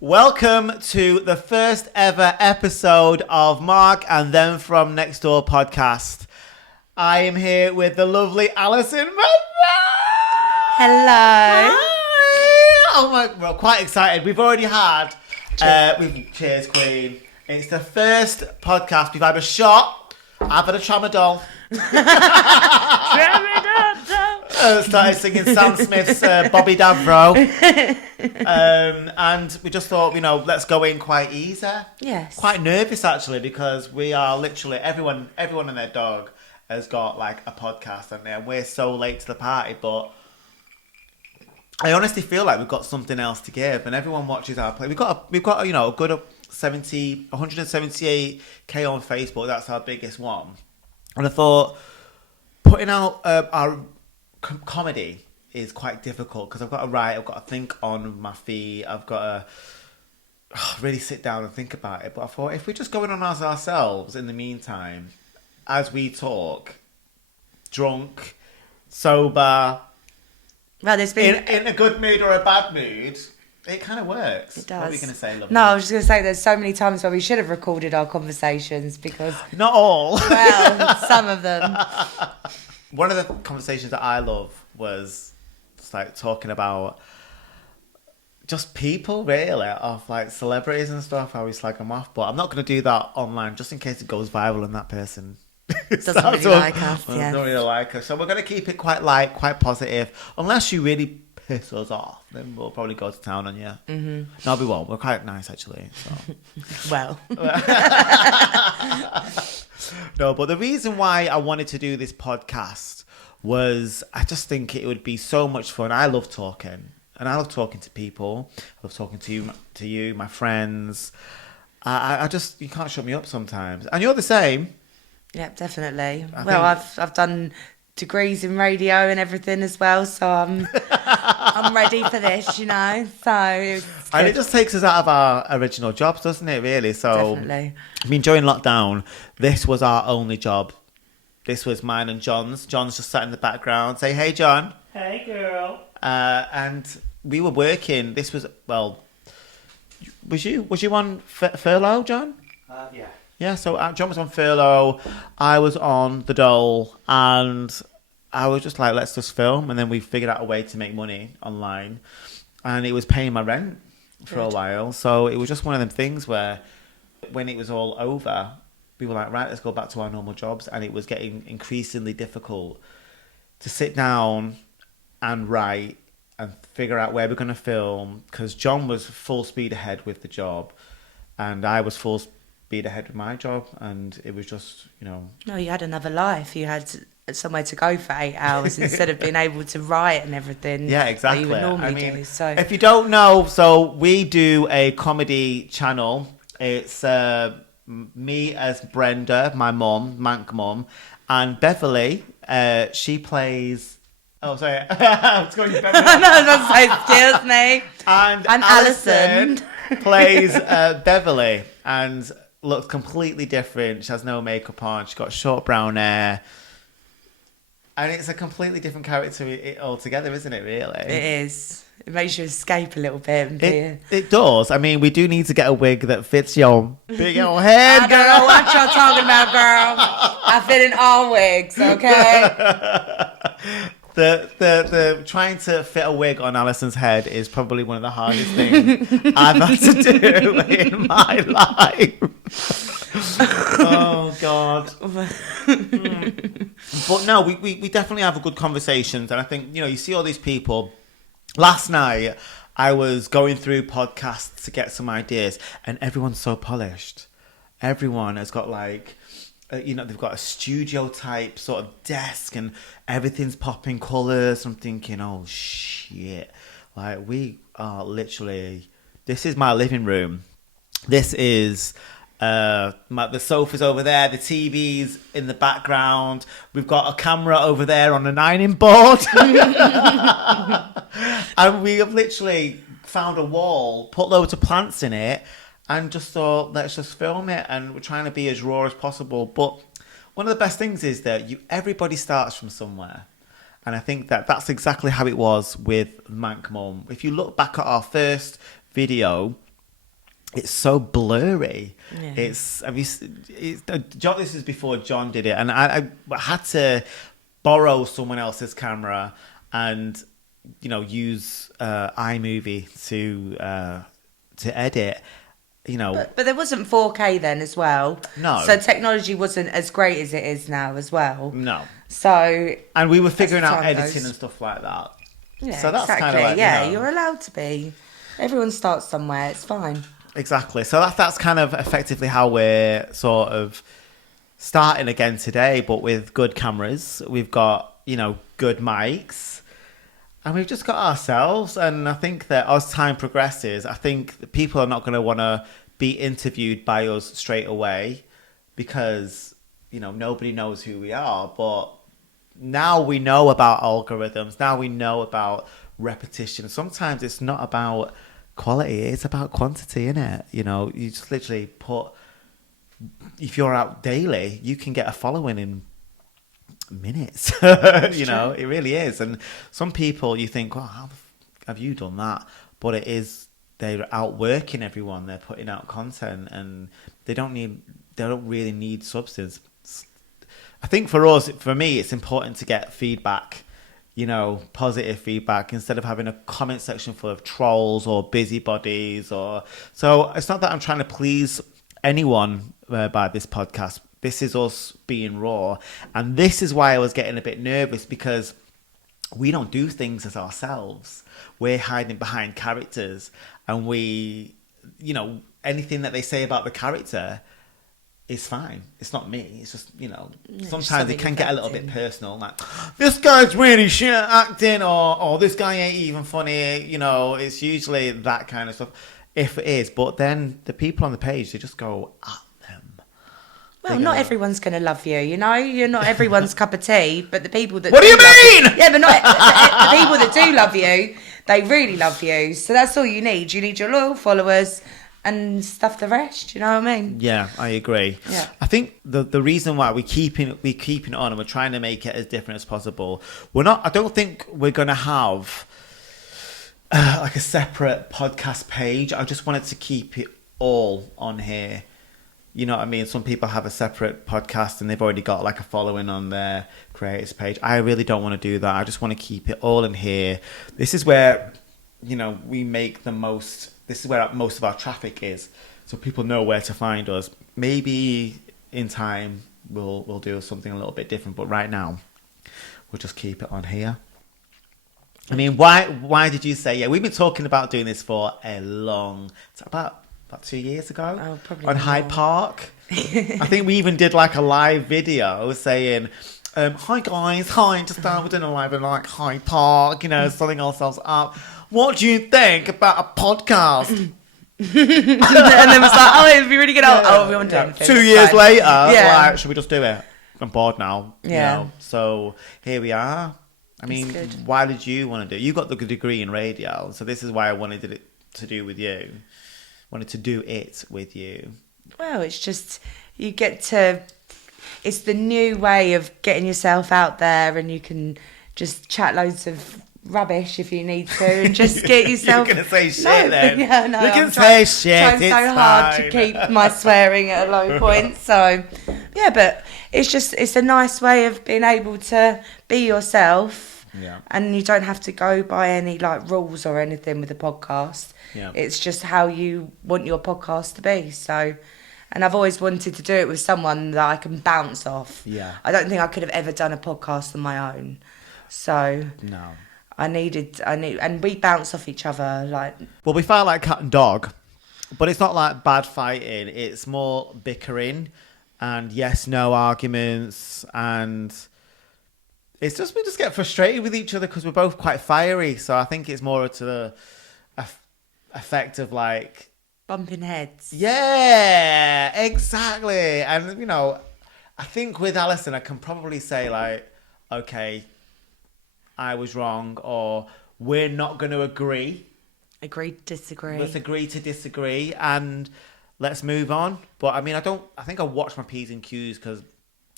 Welcome to the first ever episode of Mark and Them From Next Door podcast. I am here with the lovely Allyson Munro. Hello. Hi. Oh my, we're quite excited. We've already had, cheers Queen. It's the first podcast. We've had a shot. I've had a tramadol. Started singing Sam Smith's Bobby Davro. And we just thought, let's go in quite easy. Yes. Quite nervous actually, because we are literally, everyone and their dog has got like a podcast and we're so late to the party, but I honestly feel like we've got something else to give and everyone watches our play. We've got a good 178k on Facebook. That's our biggest one. And I thought putting out our comedy is quite difficult because I've got to write, I've got to think on my feet, I've got to really sit down and think about it. But I thought if we're just going on as ourselves in the meantime, as we talk, drunk, sober, well, there's been in a good mood or a bad mood, it kind of works. It does. What are you going to say, lovely? No, I was just going to say there's so many times where we should have recorded our conversations because... Not all. Well, some of them. One of the conversations that I love was just like talking about just people really, of like celebrities and stuff, how we slag them off. But I'm not going to do that online just in case it goes viral and that person doesn't really like us. Yeah. Don't really like us. So we're going to keep it quite light, quite positive. Unless you really piss us off, then we'll probably go to town on you. Mm-hmm. No, we won't. We're quite nice actually. So. Well. No, but the reason why I wanted to do this podcast was I just think it would be so much fun. I love talking, and I love talking to people. I love talking to you, my friends. I just, you can't shut me up sometimes, and you're the same. Yeah, definitely. I've done degrees in radio and everything as well, so I'm ready for this, So and it just takes us out of our original jobs, doesn't it? Really. So definitely. I mean, during lockdown, this was our only job. This was mine and John's. John's just sat in the background. Say, hey, John. Hey, girl. And we were working. This was, well, was you on furlough, John? Yeah. Yeah, so John was on furlough. I was on the dole. And I was just like, let's just film. And then we figured out a way to make money online. And it was paying my rent for a while. So it was just one of them things where when it was all over, we were like, right, let's go back to our normal jobs. And it was getting increasingly difficult to sit down and write and figure out where we're going to film. Because John was full speed ahead with the job. And I was full speed ahead with my job. And it was just, No, you had another life. You had somewhere to go for 8 hours instead of being able to write and everything. Yeah, exactly. That you would normally do. So if you don't know, so we do a comedy channel. It's me as Brenda, my mum, Mank mum, and Beverly. She plays. Oh, sorry. I was going to Beverly. No, that's so excuse me. And Allyson plays Beverly and looks completely different. She has no makeup on. She's got short brown hair. And it's a completely different character altogether, isn't it, really? It is. It makes you escape a little bit. And it does. I mean, we do need to get a wig that fits your big old head. I don't know what you're talking about, girl. I fit in all wigs, okay? The trying to fit a wig on Alyson's head is probably one of the hardest things I've had to do in my life. Oh God. But no, we definitely have a good conversations, and I think you see all these people. Last night I was going through podcasts to get some ideas, and everyone's so polished. Everyone has got like they've got a studio type sort of desk and everything's popping colours. I'm thinking, oh shit, like we are literally, this is my living room. This is the sofa's over there, the TV's in the background, we've got a camera over there on an ironing board. And we have literally found a wall, put loads of plants in it, and just thought, let's just film it. And we're trying to be as raw as possible. But one of the best things is that everybody starts from somewhere. And I think that's exactly how it was with Mank Mum. If you look back at our first video, it's so blurry. Yeah. John, this is before John did it, and I had to borrow someone else's camera and, you know, use iMovie to edit. You know, but there wasn't 4K then as well. No. So technology wasn't as great as it is now as well. No. So. And we were figuring out time editing goes. and stuff like that. Yeah, so that's exactly. kind of like, yeah, you know, you're allowed to be. Everyone starts somewhere. It's fine. Exactly. So that's kind of effectively how we're sort of starting again today, but with good cameras. We've got, you know, good mics, and we've just got ourselves. And I think that as time progresses, I think that people are not going to want to be interviewed by us straight away because, you know, nobody knows who we are. But now we know about algorithms. Now we know about repetition. Sometimes it's not about quality, it's about quantity, isn't it? You know, you just literally put, if you're out daily, you can get a following in minutes. You know, it really is. And some people, you think, well, how have you done that? But it is, they're outworking everyone. They're putting out content, and they don't really need substance. I think for me, it's important to get feedback, you know, positive feedback, instead of having a comment section full of trolls or busybodies. So it's not that I'm trying to please anyone by this podcast. This is us being raw. And this is why I was getting a bit nervous, because we don't do things as ourselves. We're hiding behind characters, and we, you know, anything that they say about the character is fine. It's not me. It's just, you know, sometimes it can get a little bit personal. Like, this guy's really shit at acting, or this guy ain't even funny. You know, it's usually that kind of stuff, if it is. But then the people on the page, they just go at them. Well, not everyone's going to love you, you know? You're not everyone's cup of tea, but the people that What do you mean? Yeah, but not the people that do love you, they really love you. So that's all you need. You need your loyal followers and stuff the rest, you know what I mean? Yeah, I agree. Yeah. I think the reason why we're keeping it on, and we're trying to make it as different as possible. I don't think we're gonna have like a separate podcast page. I just wanted to keep it all on here. You know what I mean? Some people have a separate podcast and they've already got like a following on their creators page. I really don't want to do that. I just want to keep it all in here. This is where, you know, we make the most. This is where most of our traffic is, so people know where to find us. Maybe in time we'll do something a little bit different, but right now we'll just keep it on here. I mean, why did you say? Yeah, we've been talking about doing this for a long, about 2 years ago. Oh, probably on more. Hyde Park. I think we even did like a live video saying, "Hi guys, just we're doing a live in like Hyde Park, you know, selling ourselves up. What do you think about a podcast?" And then it was like, oh, it'd be really good. Oh, we want to do anything. 2 years later, Yeah. like, should we just do it? I'm bored now. Yeah. You know? So here we are. I mean, good. why did you want to do it? You got the degree in radio, so this is why I wanted it to do with you. Wanted to do it with you. Well, it's just, you get to, it's the new way of getting yourself out there, and you can just chat loads of rubbish if you need to, and just get yourself. You're going to say shit then. Yeah, no, You can I'm say shit. trying It's so hard fine. to keep my swearing at a low point. So, yeah, but it's a nice way of being able to be yourself. Yeah. And you don't have to go by any like rules or anything with a podcast. Yeah. It's just how you want your podcast to be. So, and I've always wanted to do it with someone that I can bounce off. Yeah. I don't think I could have ever done a podcast on my own. So No. and we bounce off each other like. Well, we fight like cat and dog, but it's not like bad fighting. It's more bickering and yes/no arguments, and it's just we just get frustrated with each other because we're both quite fiery. So I think it's more to the effect of like Bumping heads. Yeah, exactly. And, you know, I think with Allyson, I can probably say, like, okay, I was wrong, or we're not going to agree. Agree to disagree. Let's agree to disagree, and let's move on. But, I mean, I think I watched my P's and Q's, because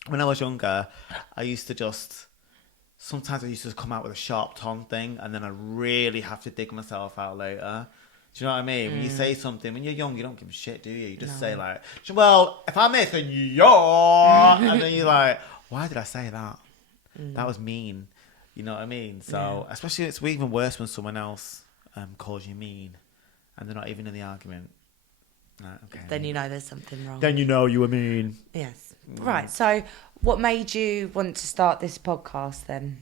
when I was younger, sometimes I used to come out with a sharp tongue thing, and then I really have to dig myself out later. Do you know what I mean? When you say something, when you're young, you don't give a shit, do you? You just say like, well, if I'm this, then you're, and then you're like, why did I say that? That was mean. You know what I mean? So, especially it's even worse when someone else calls you mean, and they're not even in the argument. Like, okay. Then you know there's something wrong. Then you know you were mean. Yes. Right. So, what made you want to start this podcast then?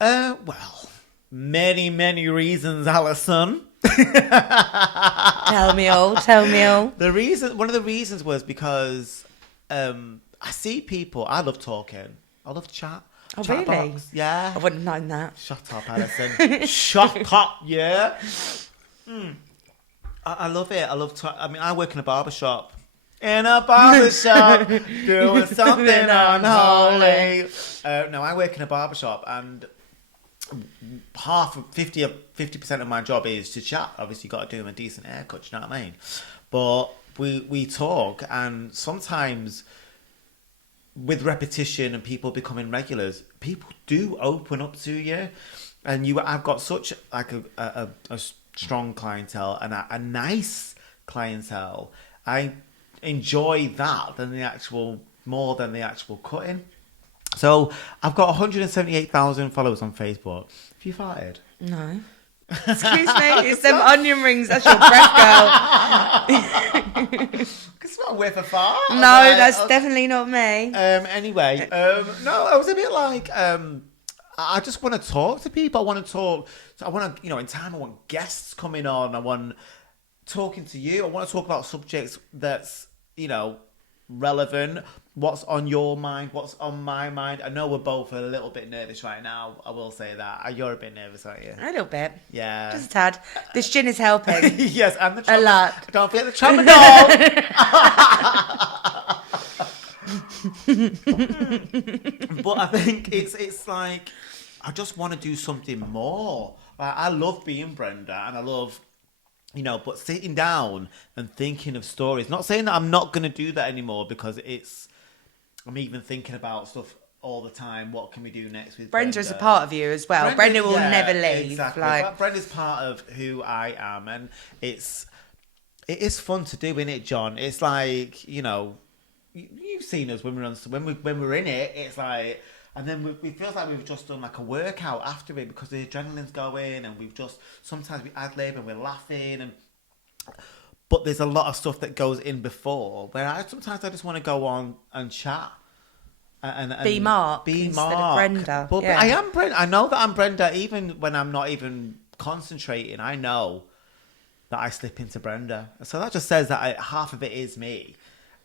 Well, many reasons, Allyson. Tell me all. One of the reasons was because I see people. I love talking. I love chat. Oh, chat really? box. Yeah. I wouldn't have known that. Shut up, Allyson. Shut up. Yeah. I love it. I love. I work in a barber shop. In a barber shop, doing something unholy. No, I work in a barber shop, and 50% of my job is to chat. Obviously, you got to do them a decent haircut. You know what I mean? But we talk, and sometimes with repetition and people becoming regulars, people do open up to you, and I've got such like a strong clientele and a nice clientele. I enjoy that more than the actual cutting. So I've got 178,000 followers on Facebook. Have you farted? No. Excuse me, it's them onion rings. That's your breath, girl. It's not worth a fart. No, that's definitely not me. Anyway, no, I was a bit like, I just want to talk to people. I want to, in time, I want guests coming on. I want talking to you. I want to talk about subjects that's, relevant. What's on your mind? What's on my mind? I know we're both a little bit nervous right now. I will say that. You're a bit nervous, aren't you? A little bit. Yeah. Just a tad. This gin is helping. Yes, and a lot. Don't forget the tramadol. But I think it's like, I just want to do something more. Like, I love being Brenda, and I love, but sitting down and thinking of stories. Not saying that I'm not going to do that anymore, because I'm even thinking about stuff all the time. What can we do next with Brenda? Brenda's a part of you as well. Brenda will never leave. Exactly. Brenda's part of who I am, and it is fun to do, isn't it, John? It's like, you've seen us when we're in it. It's like, and then we feel like we've just done like a workout after it, because the adrenaline's going, and sometimes we ad-lib and we're laughing, but there's a lot of stuff that goes in before, where sometimes I just want to go on and chat. And be Mark instead of Brenda. But I am Brenda. I know that I'm Brenda, even when I'm not even concentrating. I know that I slip into Brenda. So that just says that half of it is me,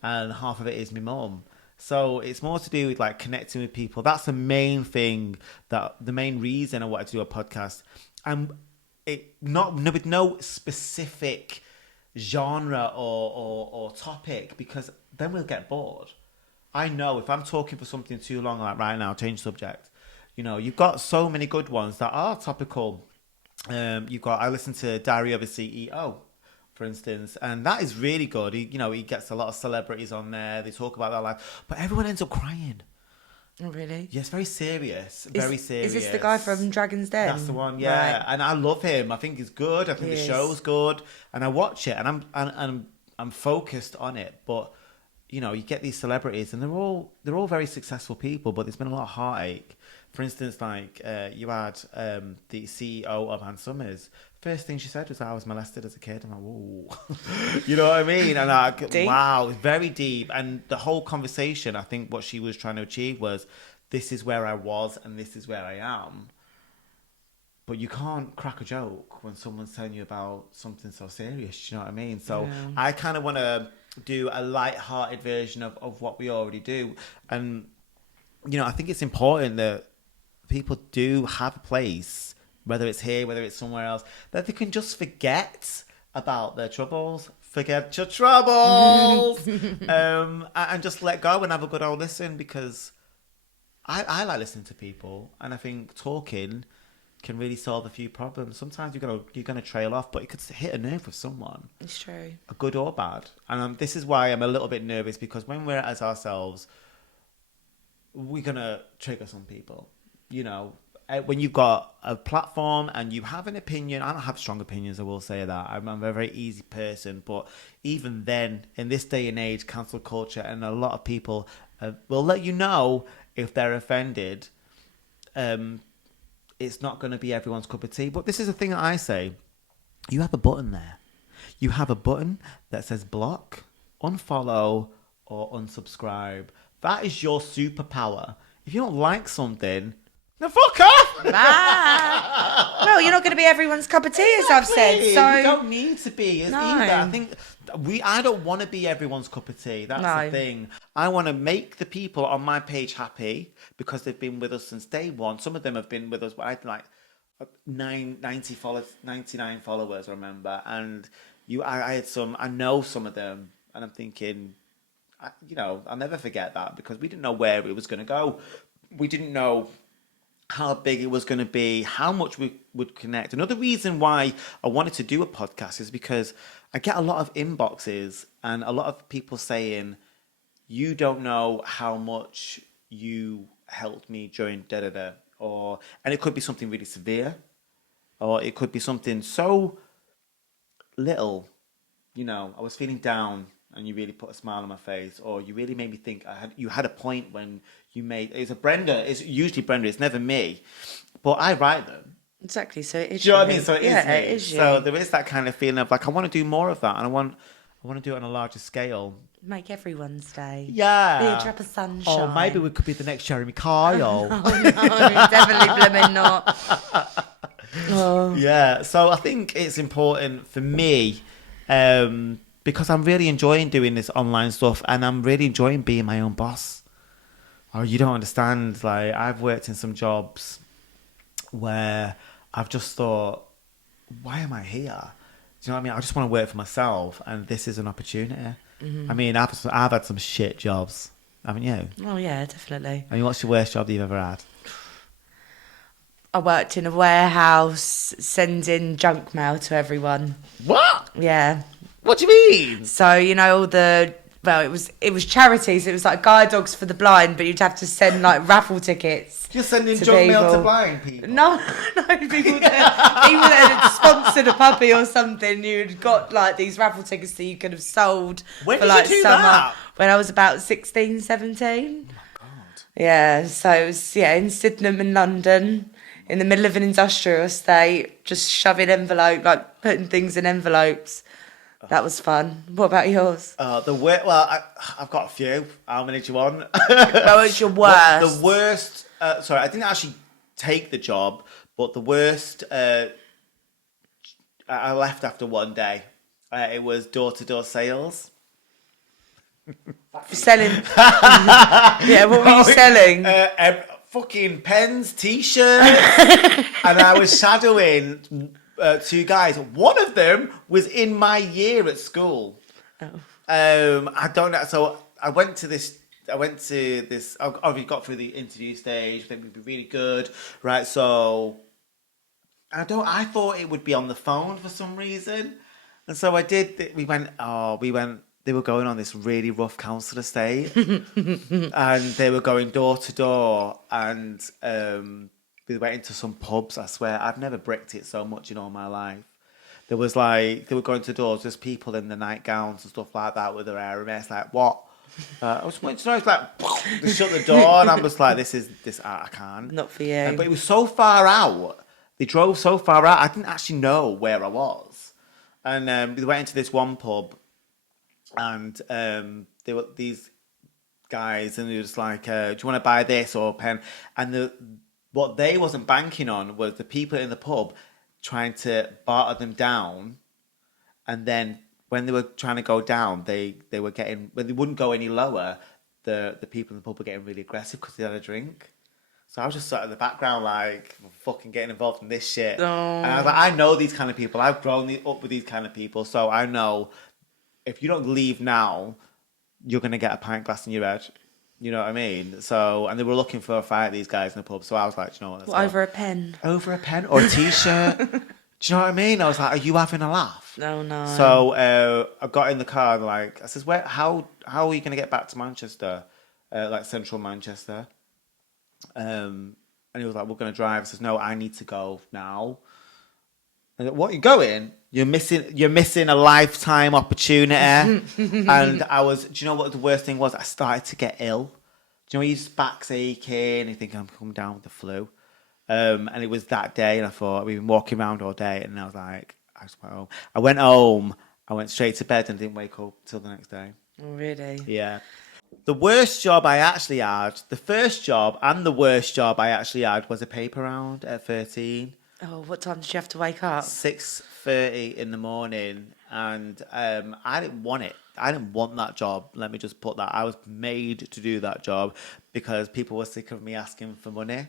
and half of it is my mum. So it's more to do with like connecting with people. That's the main thing, the main reason I wanted to do a podcast. And with no specific genre or topic, because then we'll get bored. I know if I'm talking for something too long, like right now, change subject. You've got so many good ones that are topical. I listen to Diary of a CEO, for instance, and that is really good. He gets a lot of celebrities on there. They talk about their life, but everyone ends up crying. Oh, really? Yes, very serious. Very serious. Is this the guy from Dragon's Den? That's the one, yeah. Right. And I love him. I think he's good. I think the show's good, and I watch it, and I'm focused on it. But you get these celebrities, and they're all very successful people, but there's been a lot of heartache. For instance, like you had the CEO of Ann Summers. First thing she said was, I was molested as a kid. I'm like, whoa. You know what I mean? And wow, it's very deep. And the whole conversation, I think what she was trying to achieve was, this is where I was and this is where I am. But you can't crack a joke when someone's telling you about something so serious. You know what I mean? So I kind of want to do a light-hearted version of what we already do. And, I think it's important that people do have a place, whether it's here, whether it's somewhere else, that they can just forget about their troubles. Forget your troubles! And just let go and have a good old listen, because I like listening to people, and I think talking can really solve a few problems. Sometimes you're gonna trail off, but it could hit a nerve with someone. It's true. A good or bad. And this is why I'm a little bit nervous, because when we're as ourselves, we're gonna trigger some people. when you've got a platform and you have an opinion, I don't have strong opinions, I will say that. I'm a very easy person, but even then, in this day and age, cancel culture, and a lot of people will let you know if they're offended. It's not going to be everyone's cup of tea. But this is the thing that I say. You have a button there. You have a button that says block, unfollow, or unsubscribe. That is your superpower. If you don't like something, then fuck off! Well, you're not going to be everyone's cup of tea, as I've said. So you don't need to be No. either. I think I don't want to be everyone's cup of tea. That's No. the thing. I want to make the people on my page happy because they've been with us since day one. Some of them have been with us, but I had like 99 followers, I remember. And I had some. I know some of them, and I'm thinking, I'll never forget that because we didn't know where it was going to go. We didn't know how big it was going to be, how much we would connect. Another reason why I wanted to do a podcast is because I get a lot of inboxes and a lot of people saying, you don't know how much you helped me during da-da-da. And it could be something really severe, or it could be something so little, I was feeling down and you really put a smile on my face, or you really made me think you had a point when you made... It's usually Brenda, it's never me. But I write them. exactly, so it is. Do you know what I mean? So it is me. It is you. So there is that kind of feeling of like, I want to do more of that, and I want to do it on a larger scale. Make everyone's day. Yeah. Be a drop of sunshine. Or maybe we could be the next Jeremy Kyle. Oh, no, definitely blooming not. Oh. Yeah, so I think it's important for me, because I'm really enjoying doing this online stuff, and I'm really enjoying being my own boss. Oh, you don't understand. Like, I've worked in some jobs where I've just thought, why am I here? Do you know what I mean? I just want to work for myself, and this is an opportunity. Mm-hmm. I mean, I've had some shit jobs, haven't you? Oh yeah, definitely. I mean, what's your worst job that you've ever had? I worked in a warehouse sending junk mail to everyone. What? Yeah. What do you mean? So, all it was charities. It was like guide dogs for the blind, but you'd have to send like raffle tickets. You're sending to junk mail people. to blind people? No, people that had sponsored a puppy or something. You'd got like these raffle tickets that you could have sold When for did like you do summer. that? When I was about 16, 17. Oh my God. Yeah, so it was in Sydenham in London, in the middle of an industrial estate, just shoving putting things in envelopes. That was fun. What about yours? I've got a few. How many do you want? Well, what's your worst? The worst. Sorry, I didn't actually take the job, but the worst. I left after one day. It was door-to-door sales. Selling. Yeah, what were you selling? Fucking pens, t-shirts, and I was shadowing two guys. One of them was in my year at school. Oh. I don't know. So I went to this. We got through the interview stage. I think we'd be really good, right? So I thought it would be on the phone for some reason, and so I did. We went. They were going on this really rough council estate, and they were going door to door, and we went into some pubs. I swear, I've never bricked it so much in all my life. There was like, they were going to doors, there's people in the nightgowns and stuff like that with their hair mess. Like, what? I was waiting to know, it's like, they shut the door, and I was like, I can't. Not for you. But it was so far out. They drove so far out, I didn't actually know where I was. And we went into this one pub, and there were these guys, and it was like, do you want to buy this or a pen? And what they wasn't banking on was the people in the pub trying to barter them down, and then when they were trying to go down, they were getting, when they wouldn't go any lower, the people in the pub were getting really aggressive because they had a drink. So I was just sat in the background, like, fucking getting involved in this shit. Oh. And I was like, I know these kind of people. I've grown up with these kind of people, so I know if you don't leave now, you're going to get a pint glass in your head. You know what I mean? So, and they were looking for a fight, these guys in the pub. So I was like, you know what? Over a pen? Over a pen or a t-shirt. Do you know what I mean? I was like, are you having a laugh? No. So I got in the car and I says, how are you going to get back to Manchester? Like central Manchester. And he was like, we're going to drive. I says, no, I need to go now. I said, what, are you going? You're missing a lifetime opportunity. And do you know what the worst thing was? I started to get ill. Do you know, his back's aching and you think I'm coming down with the flu. And it was that day, and I thought, we've been walking around all day, and I was like, I just went home. I went home, I went straight to bed and didn't wake up till the next day. Oh, really? Yeah. The worst job I actually had, the first job and the worst job I actually had was a paper round at 13. Oh, what time did you have to wake up? 6:30 in the morning, and I didn't want it. I didn't want that job. Let me just put that. I was made to do that job because people were sick of me asking for money.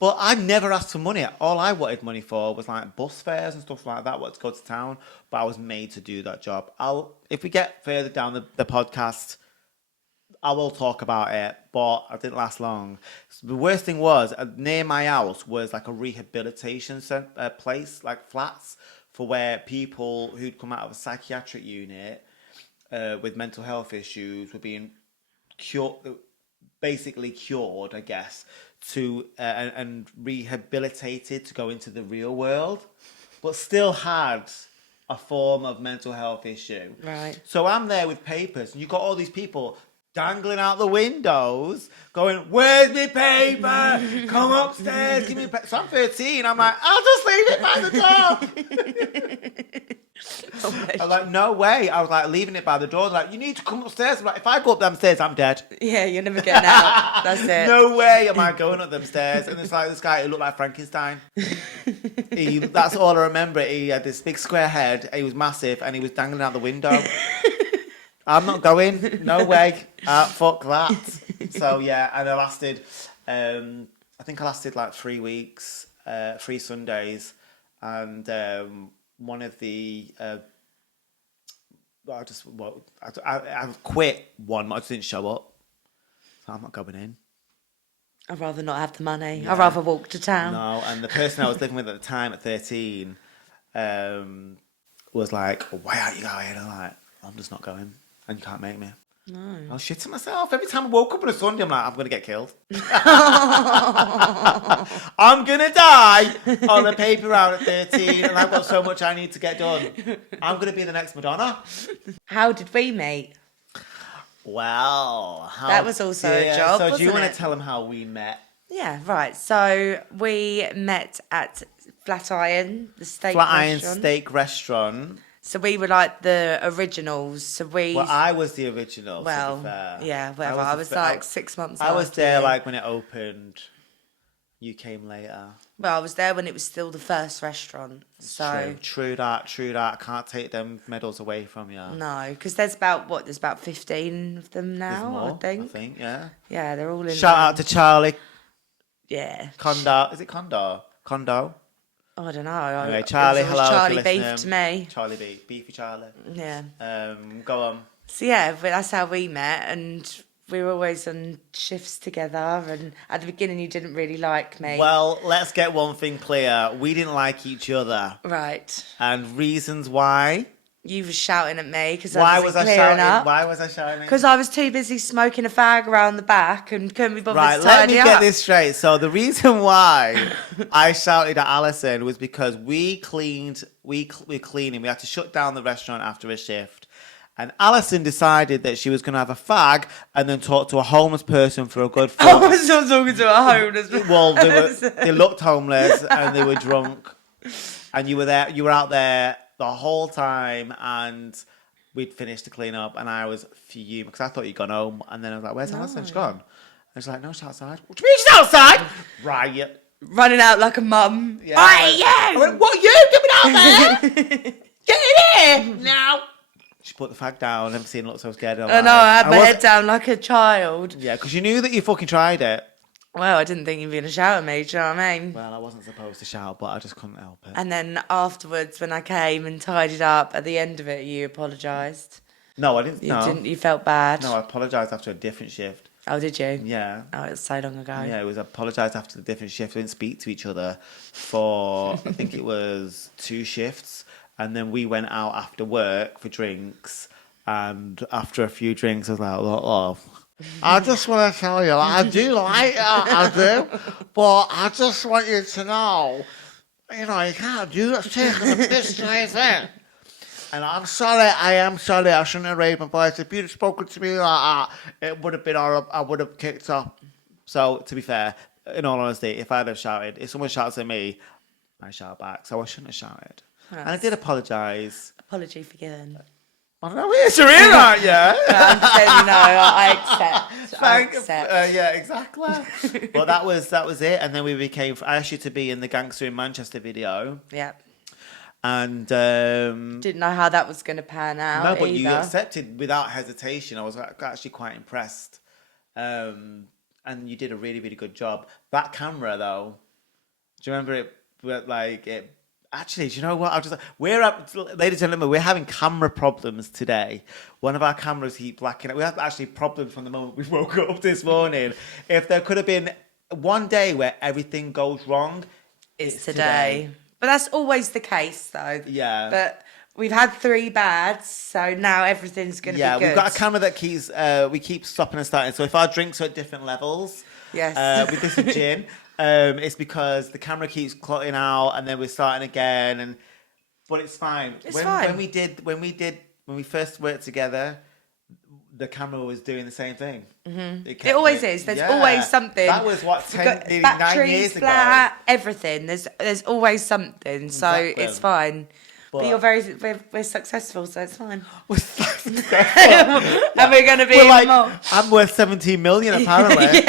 But I never asked for money. All I wanted money for was like bus fares and stuff like that, what to go to town. But I was made to do that job. If we get further down the podcast, I will talk about it, but I didn't last long. So the worst thing was, near my house was like a rehabilitation place, like flats, for where people who'd come out of a psychiatric unit with mental health issues were being basically cured, I guess, and rehabilitated to go into the real world, but still had a form of mental health issue. Right. So I'm there with papers, and you've got all these people dangling out the windows, going, "Where's my paper? Come upstairs, give me a paper." So I'm 13. I'm like, "I'll just leave it by the door." I'm like, "No way!" I was like, leaving it by the door. They're like, "You need to come upstairs." I'm like, "If I go up them stairs, I'm dead." Yeah, you're never getting out. That's it. No way am I going up them stairs. And it's like this guy who looked like Frankenstein. That's all I remember. He had this big square head. He was massive, and he was dangling out the window. I'm not going. No way. Fuck that. So yeah, and I lasted. I think I lasted like 3 weeks, 3 Sundays, and one of the. I quit one. I just didn't show up. So I'm not going in. I'd rather not have the money. Yeah. I'd rather walk to town. No, and the person I was living with at the time at 13 was like, "Why aren't you going?" I'm like, "I'm just not going. And you can't make me." No. I was shitting myself. Every time I woke up on a Sunday, I'm like, I'm going to get killed. I'm going to die on a paper round at 13, and I've got so much I need to get done. I'm going to be the next Madonna. How did we meet? Well, that was also a job, So do you wasn't want it? to tell them how we met? Yeah, right. So we met at Flatiron, the steak Flatiron restaurant. Steak Restaurant. So we were like the originals. So we. Well, I was the original. Well, to be fair. yeah, whatever. I was like 6 months. I was after there you. like when it opened. You came later. Well, I was there when it was still the first restaurant. So True that. I can't take them medals away from you. no, because there's about 15 of them There's now. more, I think. yeah. Yeah, they're all in. Shout out to Charlie Yeah. Condor. Is it Condor? Condo. I don't know. Anyway, Charlie, it was hello. Charlie if you're Beef listening. to me. Charlie Beef. Beefy Charlie. Yeah. Go on. So yeah, but that's how we met, and we were always on shifts together. And at the beginning, you didn't really like me. Well, let's get one thing clear. We didn't like each other. Right. And reasons why? You were shouting at me because Why I was wasn't I clearing shouting? up. Why was I shouting? Because I was too busy smoking a fag around the back and couldn't be bothered Right, to let me tidy get up. this straight. So the reason why I shouted at Allyson was because we were cleaning. We had to shut down the restaurant after a shift. And Allyson decided that she was going to have a fag and then talk to a homeless person for a good I four. was not talking to a homeless person. Well, they looked homeless and they were drunk. And you were there. You were out there the whole time, and we'd finished to clean up, and I was fuming because I thought you'd gone home. And then I was like, "Where's Allyson? She's gone." And she's like, "No, she's outside." "What do you mean she's outside?" "Right." Running out like a mum. Yeah. Oi, you! I went, "What, you coming out there? Get in here now." She put the fag down. Never seen her look so scared. I know, I had my head down like a child. Yeah, because you knew that you fucking tried it. Well, I didn't think you'd be going to shout at me, do you know what I mean? Well, I wasn't supposed to shout, but I just couldn't help it. And then afterwards, when I came and tidied up, at the end of it, you apologised. No, I didn't. You felt bad. No, I apologised after a different shift. Oh, did you? Yeah. Oh, it was so long ago. Yeah, it was apologised after the different shift. We didn't speak to each other for, I think it was 2 shifts. And then we went out after work for drinks. And after a few drinks, I was like, oh, I just want to tell you, like, I do like that, I do. But I just want you to know, you know, you can't do that taking the piss, is it? And I'm sorry, I am sorry, I shouldn't have raised my voice. If you'd have spoken to me like that, it would have been horrible. I would have kicked off. So, to be fair, in all honesty, if I'd have shouted, if someone shouts at me, I shout back. So I shouldn't have shouted. And I did apologise. Apology forgiven. I don't know, it's a real aren't you? I'm saying no, I accept. I accept. Yeah, exactly. But that was it. And then we became, I asked you to be in the Gangster in Manchester video. Yeah. And Didn't know how that was going to pan out. no, but either. you accepted without hesitation. I was actually quite impressed. And you did a really, really good job. That camera, though, do you remember it? Like it. Actually, do you know what? Ladies and gentlemen, we're having camera problems today. One of our cameras keep blacking out. We have actually problems from the moment we woke up this morning. If there could have been one day where everything goes wrong, It's today. But that's always the case, though. Yeah. But we've had 3 bads, so now everything's going to be good. Yeah, we've got a camera that keeps we keep stopping and starting. So if our drinks are at different levels, Yes. with this gin, it's because the camera keeps clotting out, and then we're starting again. But it's fine. It's fine. When we first worked together, the camera was doing the same thing. Mm-hmm. It always is. There's always something. That was what We've got 9 batteries, years ago. flat, everything. There's always something. So Exactly. it's fine. But you're we're successful, so it's fine. We're successful. And we're going to be We're like, more. I'm worth 17 million apparently.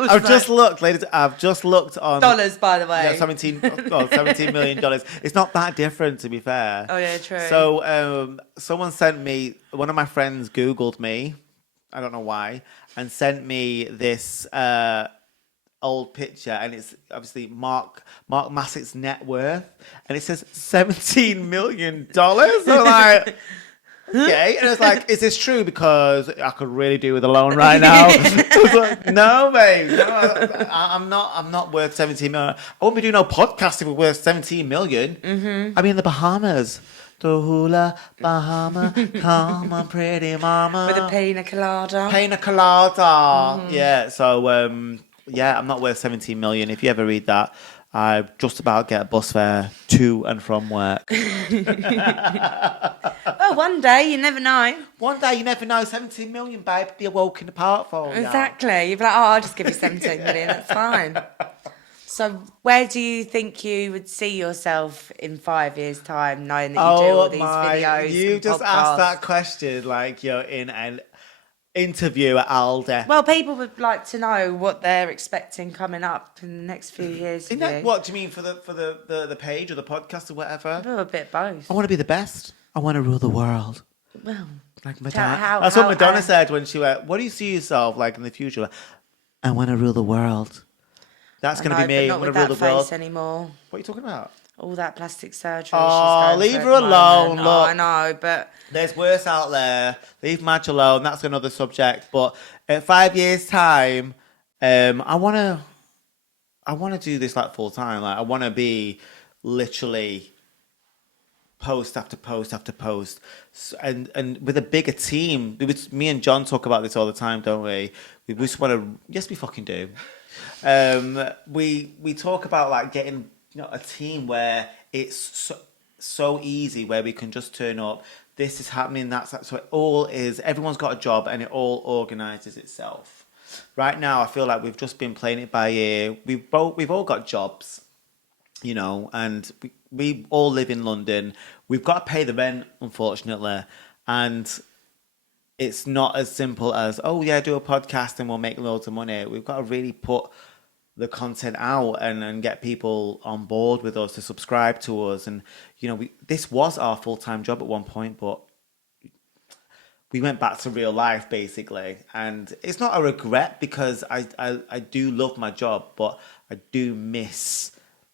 I've just looked, ladies. I've just looked on dollars, by the way. Yeah, $17 million. It's not that different, to be fair. Oh yeah, true. So someone sent me. One of my friends Googled me. I don't know why, and sent me this old picture, and it's obviously Mark Massett's net worth, and it says $17 million. I'm like. Okay, and it's like, is this true? Because I could really do with a loan right now. I was like, no, babe, no, I'm not worth 17 million. I wouldn't be doing no podcast if it were worth 17 million. Mm-hmm. I'd be in the Bahamas. The hula Bahama, come on, pretty mama. With a pina colada. Pina colada. Mm-hmm. Yeah, so I'm not worth 17 million. If you ever read that, I just about get a bus fare to and from work. Well, one day, you never know. One day, you never know. 17 million, babe, be a walk in the park for you. Exactly. You'd be like, oh, I'll just give you 17 million. That's fine. So where do you think you would see yourself in 5 years' time, knowing that you do all these videos? You just asked that question like you're in an interview at Aldi. Well, people would like to know what they're expecting coming up in the next few years. What do you mean for the page or the podcast or whatever? Oh, a bit both. I want to be the best. I want to rule the world. Well, like Madonna. That's what Madonna said when she went, what do you see yourself like in the future? I want to rule the world. That's going to be me. But not I want with to rule that the world. face anymore. What are you talking about? All that plastic surgery. Oh, she's leave going her through at the alone. moment. Look. Oh, I know, but There's worse out there. Leave Madge alone. That's another subject. But in 5 years' time, I want to do this like full time. Like I want to be literally post after post after post, and with a bigger team. Me and John talk about this all the time, don't we? We just want to. Yes, we fucking do. We talk about like getting a team where it's so easy, where we can just turn up. This is happening. That's so it all is. Everyone's got a job, and it all organises itself. Right now, I feel like we've just been playing it by ear. We've all got jobs, and we all live in London. We've got to pay the rent, unfortunately, and it's not as simple as, oh yeah, do a podcast and we'll make loads of money. We've got to really put the content out and get people on board with us to subscribe to us. And, this was our full-time job at one point, but we went back to real life basically. And it's not a regret because I do love my job, but I do miss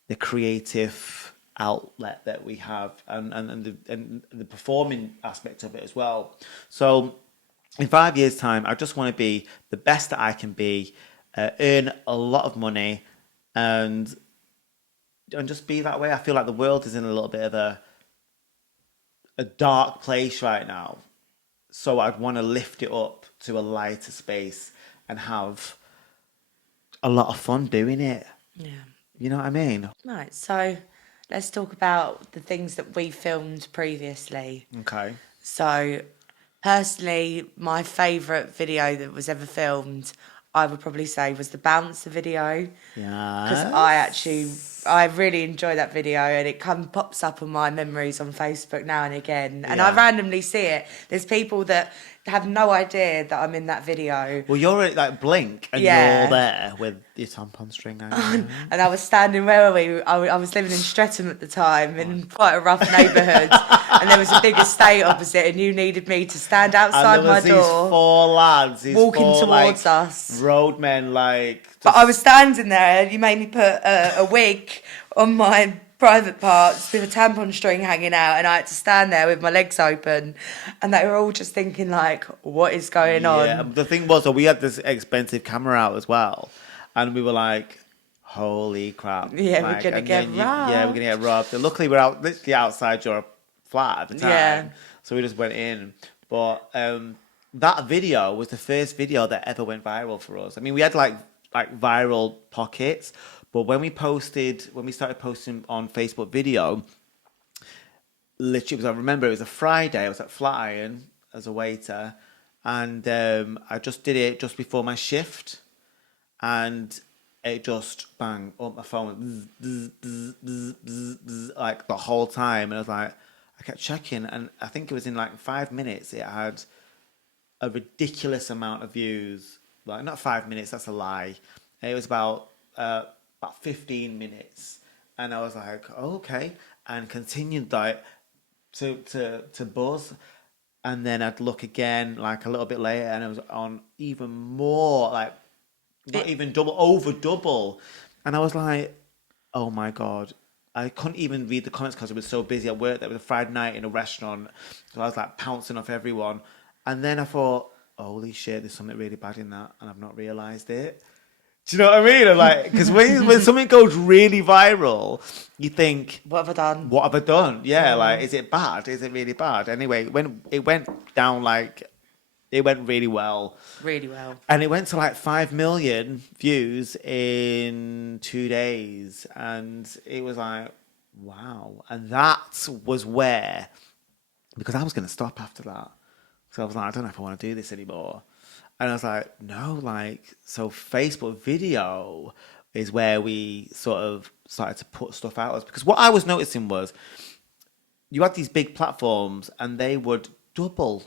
the creative outlet that we have and the performing aspect of it as well. So in 5 years' time, I just want to be the best that I can be, earn a lot of money, and just be that way. I feel like the world is in a little bit of a dark place right now. So I'd want to lift it up to a lighter space and have a lot of fun doing it. Yeah. You know what I mean? Right, so let's talk about the things that we filmed previously. Okay. So, personally, my favourite video that was ever filmed, I would probably say, was the bouncer video. Yeah. Because I really enjoy that video, and it pops up on my memories on Facebook now and again. And I Yeah. randomly see it. There's people that have no idea that I'm in that video. Well, you're at like blink and Yeah. you're there with your tampon string. And I was standing, where were we? I was living in Streatham at the time, in quite a rough neighbourhood. And there was a big estate opposite, and you needed me to stand outside and there my was door. these four lads, walking towards us. roadmen, like. But I was standing there, and you made me put a wig on my private parts with a tampon string hanging out, and I had to stand there with my legs open, and they were all just thinking like, what is going on? Yeah, the thing was that we had this expensive camera out as well, and we were like, holy crap. Yeah, like, we're going to and get then robbed. Yeah, we're going to get robbed. And luckily, we're literally outside your flat at the time. Yeah. So we just went in. But that video was the first video that ever went viral for us. I mean, we had like viral pockets, but when we started posting on Facebook video, literally, I remember it was a Friday. I was at Flatiron as a waiter, and I just did it just before my shift, and it just bang up my phone, bzz, bzz, bzz, bzz, bzz, like the whole time, and I was like, I kept checking, and I think it was in like 5 minutes, it had a ridiculous amount of views. Like, not 5 minutes, that's a lie. It was about 15 minutes, and I was like, oh, okay, and continued like to buzz, and then I'd look again like a little bit later, and it was on even more, like not even over double, and I was like, oh my god. I couldn't even read the comments because I was so busy at work. There was a Friday night in a restaurant, so I was like pouncing off everyone, and then I thought, holy shit, there's something really bad in that, and I've not realised it. Do you know what I mean? I'm like, because when something goes really viral, you think, What have I done? what have I done? Yeah, like, is it bad? Is it really bad? Anyway, when it went down, like, it went really well. Really well. And it went to like 5 million views in 2 days. And it was like, wow. And that was where, because I was going to stop after that. So I was like, I don't know if I want to do this anymore. And I was like, no, like, so Facebook video is where we sort of started to put stuff out. Because what I was noticing was you had these big platforms and they would double,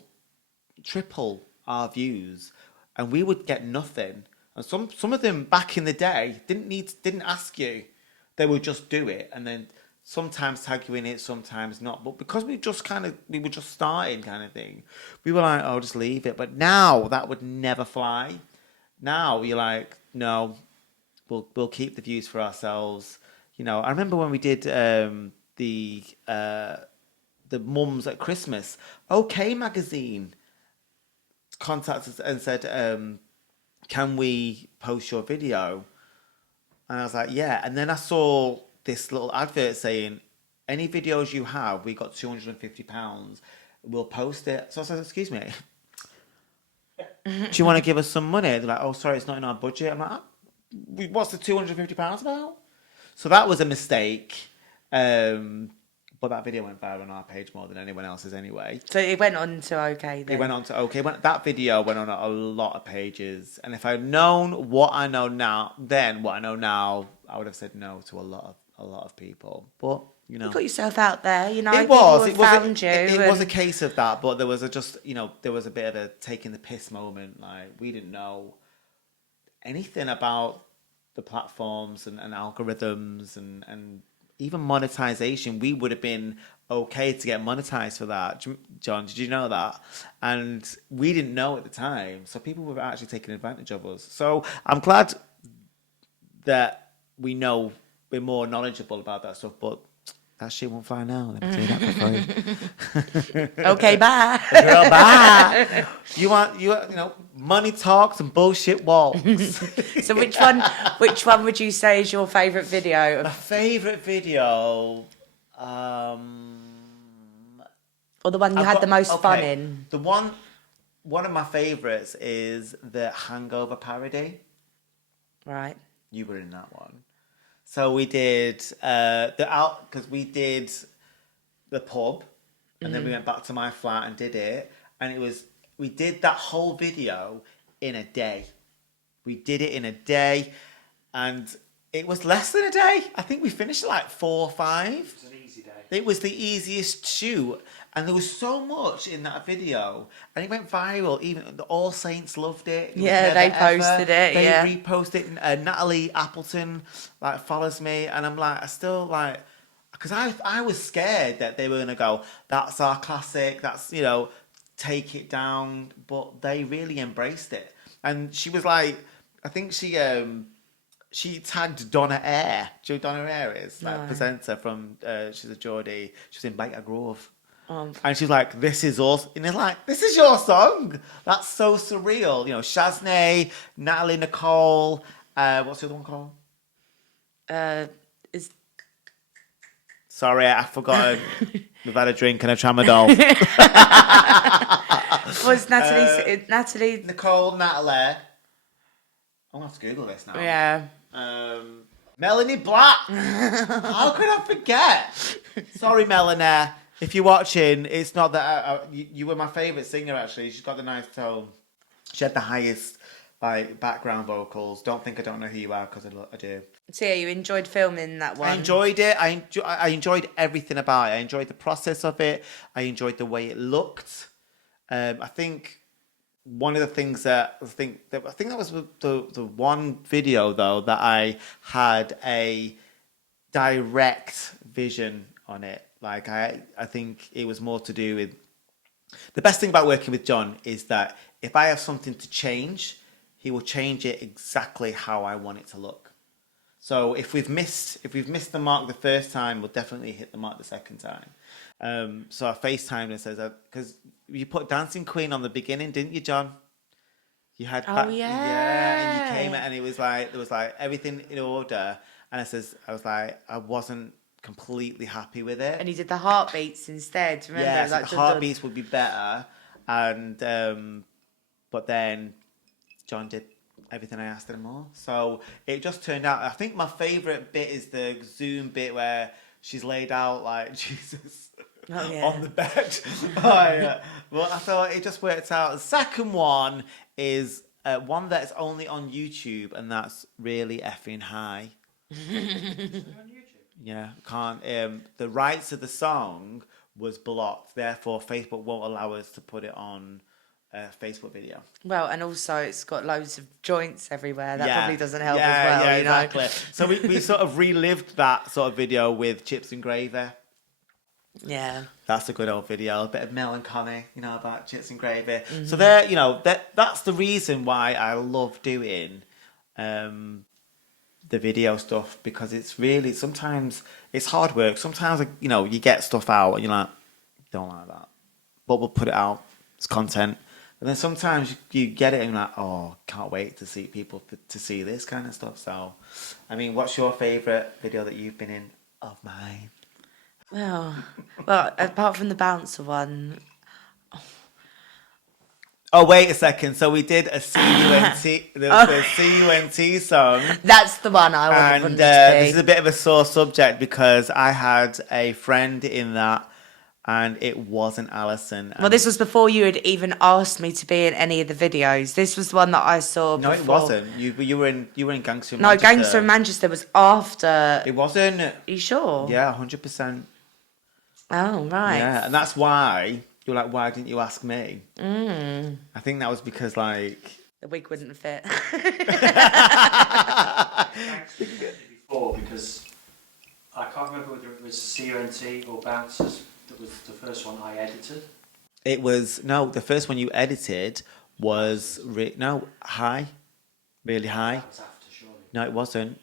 triple our views, and we would get nothing. And some of them back in the day didn't ask you. They would just do it, and then sometimes tag you in it, sometimes not. But because we were just starting kind of thing, we were like, oh, just leave it. But now that would never fly. Now you're like, no, we'll keep the views for ourselves. You know, I remember when we did the mums at Christmas. OK Magazine contacted us and said, can we post your video? And I was like, yeah. And then I saw this little advert saying, any videos you have, we got £250, we'll post it. So I said, excuse me, do you want to give us some money? They're like, oh, sorry, it's not in our budget. I'm like, what's the £250 about? So that was a mistake. But that video went viral on our page more than anyone else's anyway. So it went on to OK then? It went on to OK. That video went on a lot of pages. And if I'd known what I know now, I would have said no to a lot of people. But, you know. You got yourself out there, you know. It was. People found you. It was a case of that, but there was a bit of a taking the piss moment. Like, we didn't know anything about the platforms and algorithms and even monetization. We would have been okay to get monetized for that. John, did you know that? And we didn't know at the time. So people were actually taking advantage of us. So I'm glad that we're more knowledgeable about that stuff, but that shit won't fly now. Let me tell you that for you. Okay, bye. Girl, bye. You want money talks and bullshit walks. So which one would you say is your favourite video? My favourite video, Or the one you had the most fun in? The one one of my favourites is the Hangover parody. Right. You were in that one. So we did because we did the pub, and then we went back to my flat and did it, and we did that whole video in a day. We did it in a day, and it was less than a day. I think we finished at like 4 or 5. It was an easy day. It was the easiest shoot, and there was so much in that video, and it went viral. Even the All Saints loved it. It was Yeah, they never ever. posted it, They yeah. reposted it. Natalie Appleton like follows me, and I'm like, I still like, because I was scared that they were gonna go, that's our classic. That's take it down, but they really embraced it, and she was like, I think she tagged Donna Eyre. Do you know who Donna Eyre is? Like, No. presenter from, she's a Geordie. She was in Baker Grove. Um, And she's like, this is us. And it's like, this is your song. That's so surreal. Shaznay, Natalie Nicole, what's the other one called? is Sorry, I forgot. We've had a drink and a tramadol. was Natalie? Nicole, Natalie. I'm going to have to Google this now. Yeah. Melanie Black. How could I forget? Sorry, Melanie. If you're watching, it's not that you were my favourite singer. Actually, she's got the nice tone. She had the highest background vocals. Don't think I don't know who you are, because I do. So yeah, you enjoyed filming that one. I enjoyed it. I enjoyed everything about it. I enjoyed the process of it. I enjoyed the way it looked. I think one of the things that I think that was the one video though that I had a direct vision on it. Like I think it was more to do with the best thing about working with John is that if I have something to change, he will change it exactly how I want it to look. So if we've missed the mark the first time, we'll definitely hit the mark the second time. So I FaceTimed and says, because you put Dancing Queen on the beginning, didn't you, John? You had yeah. and you came and it was like there was like everything in order, and I was like I wasn't completely happy with it. And he did the heartbeats instead. Remember? Yeah, so Like, the heartbeats would be better, and but then John did everything I asked him more. So it just turned out. I think my favourite bit is the Zoom bit where she's laid out like Jesus on the bed. Well, I thought it just worked out. The second one is one that's only on YouTube, and that's Really Effing High. Yeah, can't. The rights of the song was blocked, therefore Facebook won't allow us to put it on Facebook video. Well, and also it's got loads of joints everywhere. That Yeah. probably doesn't help as well. Yeah, you know? exactly. So we sort of relived that sort of video with Chips and Gravy. Yeah. That's a good old video, a bit of melancholy, about Chips and Gravy. Mm-hmm. So there, that's the reason why I love doing the video stuff, because it's really, sometimes it's hard work. Sometimes, you get stuff out and you're like, don't like that, but we'll put it out. It's content. And then sometimes you get it and you're like, oh, can't wait to see people to see this kind of stuff. So, I mean, what's your favourite video that you've been in of mine? Well, apart from the bouncer one. Oh, wait a second. So we did a CUNT, the CUNT song. That's the one I wanted And to this is be. a bit of a sore subject because I had a friend in that and it wasn't Allyson. Well, this was before you had even asked me to be in any of the videos. This was the one that I saw before. No, it wasn't. You were in Gangster in No, Manchester. Gangster in Manchester was after. It wasn't. Are you sure? Yeah, 100%. Oh, right. Yeah, and that's why you were like, why didn't you ask me? I think that was because, like... The wig wouldn't fit. Before, because I can't remember whether it was CUNT or Bouncers that was the first one I edited. It was... No, the first one you edited was... High. Really High. That was after, surely. No, it wasn't.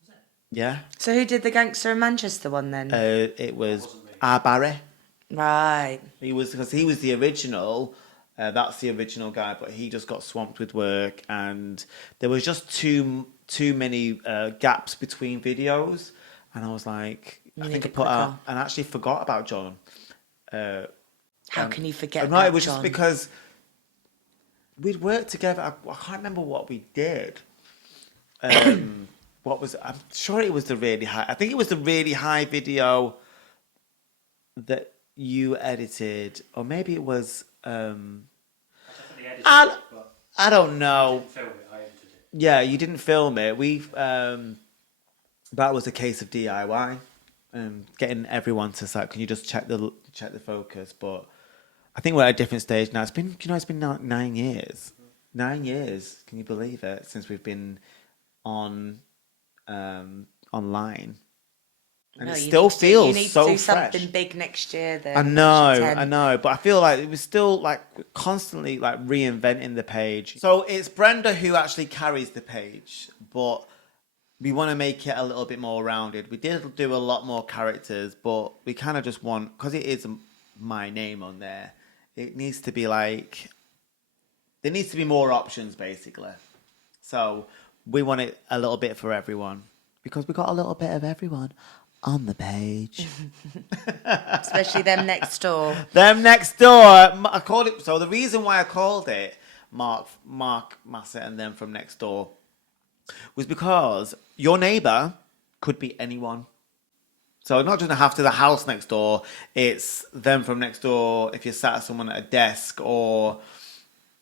Was it? Yeah. So who did the Gangster in Manchester one then? It was wasn't me. R. Barry. Right. Because he was the original. That's the original guy, but he just got swamped with work, and there was just too many gaps between videos, and I was like, I think I put out, and I actually forgot about John. How can you forget No, about it was John? just because we'd worked together. I can't remember what we did. What was? I'm sure it was the really high. I think it was the really high video that you edited, or maybe it was. I definitely edited I, it, but I don't I know. didn't film it, I edited it. Yeah, you didn't film it. We've that was a case of DIY, getting everyone to say, "Can you just check the focus?" But I think we're at a different stage now. It's been, it's been 9 years. 9 years. Can you believe it? Since we've been on online, and it still feels you need so to do fresh. something big next year. Then I know, but I feel like it was still like constantly like reinventing the page. So it's Brenda who actually carries the page, but we want to make it a little bit more rounded. We did do a lot more characters, but we kind of just want, because it is my name on there, it needs to be like, there needs to be more options basically. So we want it a little bit for everyone, because we got a little bit of everyone on the page. especially them next door. Them next door. I called it. So the reason why I called it Mark Massett and them from next door was because your neighbour could be anyone. So not just have to the house next door. It's them from next door. If you sat someone at a desk, or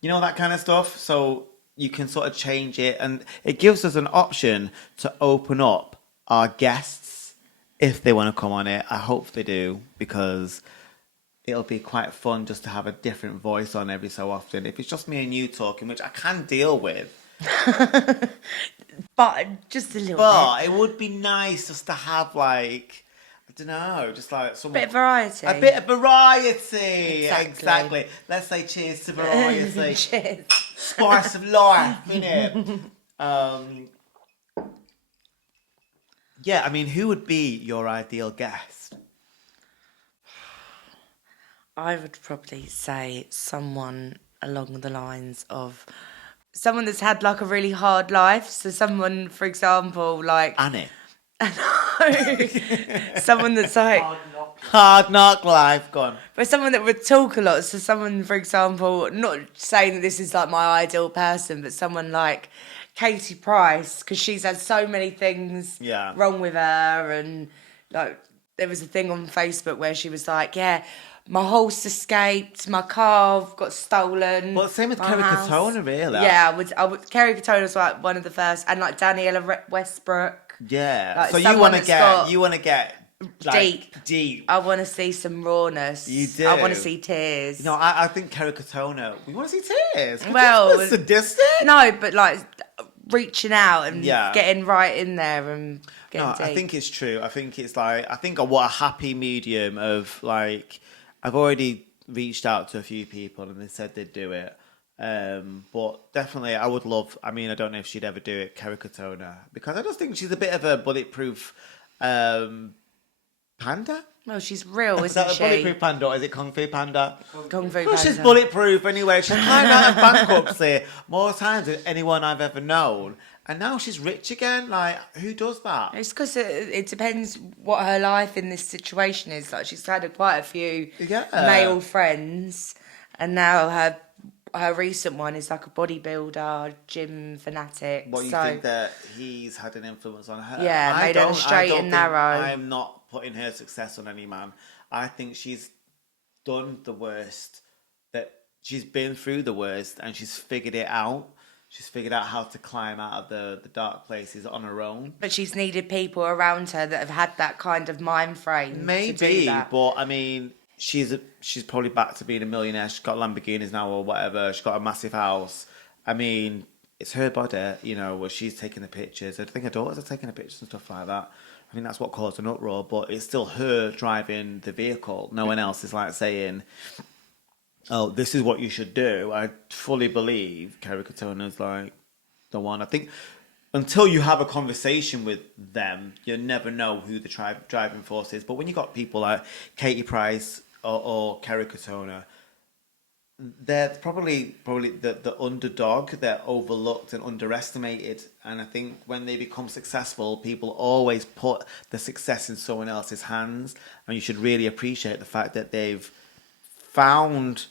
that kind of stuff. So you can sort of change it, and it gives us an option to open up our guests if they want to come on it. I hope they do, because it'll be quite fun just to have a different voice on every so often. If it's just me and you talking, which I can deal with. But just a little But it would be nice just to have, like, I don't know, just like some bit of variety. A bit of variety. Exactly. Exactly. Let's say cheers to variety. Cheers. Spice of life, innit? Yeah, I mean, who would be your ideal guest? I would probably say someone along the lines of someone that's had like a really hard life. So someone, for example, like Annie. someone that's like Hard knock life, gone. but someone that would talk a lot. So someone, for example, not saying that this is like my ideal person, but someone like Katie Price, because she's had so many things wrong with her, and like there was a thing on Facebook where she was like, yeah, my horse escaped, my car got stolen. Well, same with Kerry Katona, really. Yeah, I would. Kerry Katona was like one of the first, and like Daniela Westbrook. Yeah. Like so you someone want to get like, deep. I want to see some rawness. You do. I want to see tears. I think Kerry Katona, we want to see tears. Well, that's sadistic. No, but like reaching out and Yeah. getting right in there and getting No, deep. I think it's true. I think it's like, what a happy medium of like, I've already reached out to a few people and they said they'd do it. But definitely I would love, I don't know if she'd ever do it, Kerry Katona, because I just think she's a bit of a bulletproof panda. Well, she's real, Is isn't that a she? bulletproof panda, or is it Kung Fu Panda? Kung Fu Well, she's Panda. bulletproof anyway. She's climbed out of bankruptcy more times than anyone I've ever known. And now she's rich again. Like, who does that? It's because it depends what her life in this situation is. Like, she's had quite a few male friends, and now her recent one is like a bodybuilder, gym fanatic. What, you think that he's had an influence on her? Yeah, made her straight and narrow. I'm not putting her success on any man. I think she's done the worst. That she's been through the worst, and she's figured it out. She's figured out how to climb out of the dark places on her own. But she's needed people around her that have had that kind of mind frame. Maybe, to do that. but she's probably back to being a millionaire. She's got Lamborghinis now or whatever. She's got a massive house. It's her body, where she's taking the pictures. I think her daughters are taking the pictures and stuff like that. I think that's what caused an uproar, but it's still her driving the vehicle. No one else is like saying, oh, this is what you should do. I fully believe Kerry Katona's like the one. I think until you have a conversation with them, you'll never know who the driving force is. But when you got people like Katie Price or Kerry Katona, they're probably the underdog. They're overlooked and underestimated. And I think when they become successful, people always put the success in someone else's hands. And you should really appreciate the fact that they've found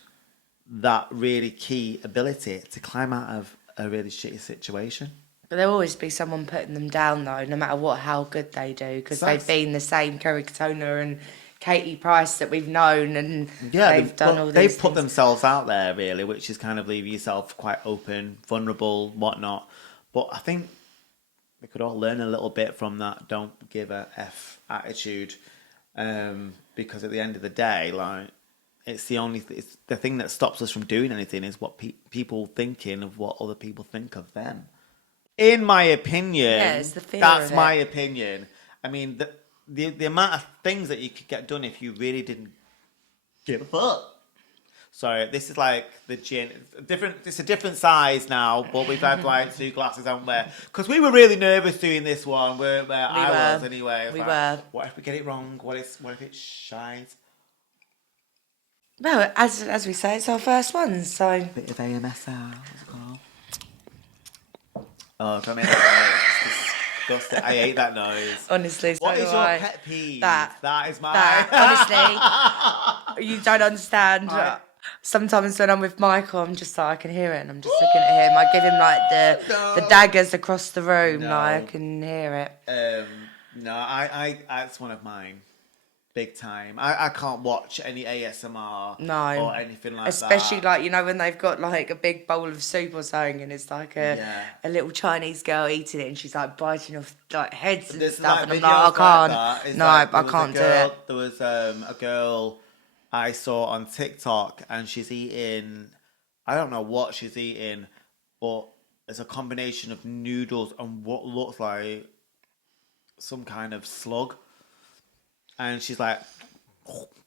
that really key ability to climb out of a really shitty situation. But there'll always be someone putting them down, though, no matter how good they do, because they've been the same Kerry Katona and Katie Price that we've known, and they've done all these They've put things. themselves out there, really, which is kind of leaving yourself quite open, vulnerable, whatnot. But I think we could all learn a little bit from that don't give a F attitude, because at the end of the day, like, it's the thing that stops us from doing anything is what people thinking of what other people think of them. In my opinion, it's the fear that's of my it. opinion. I mean, the amount of things that you could get done if you really didn't give a fuck. Sorry, this is like the gin. It's a different size now, but we've had like 2 glasses, haven't we? Because we were really nervous doing this one, weren't we? I was anyway. We were. What if we get it wrong? What if it shines? Well, as we say, it's our first one, so... Bit of AMSR. Oh, don't make that noise. It's disgusting. I hate that noise. Honestly, What so is do your I. pet peeve? That is mine. honestly, you don't understand. Right. Sometimes when I'm with Michael, I'm just like, I can hear it, and I'm just looking at him. I give him like the daggers across the room, No. like I can hear it. No, I that's one of mine. Big time. I can't watch any ASMR No. or anything like Especially that. like, you know, when they've got like a big bowl of soup or something, and it's like a little Chinese girl eating it, and she's like biting off like heads and There's stuff, like and I'm videos like, I can't. that. It's No, like, I can't do it. There was a girl I saw on TikTok, and she's eating, I don't know what she's eating, but it's a combination of noodles and what looks like some kind of slug. And she's like, Oh,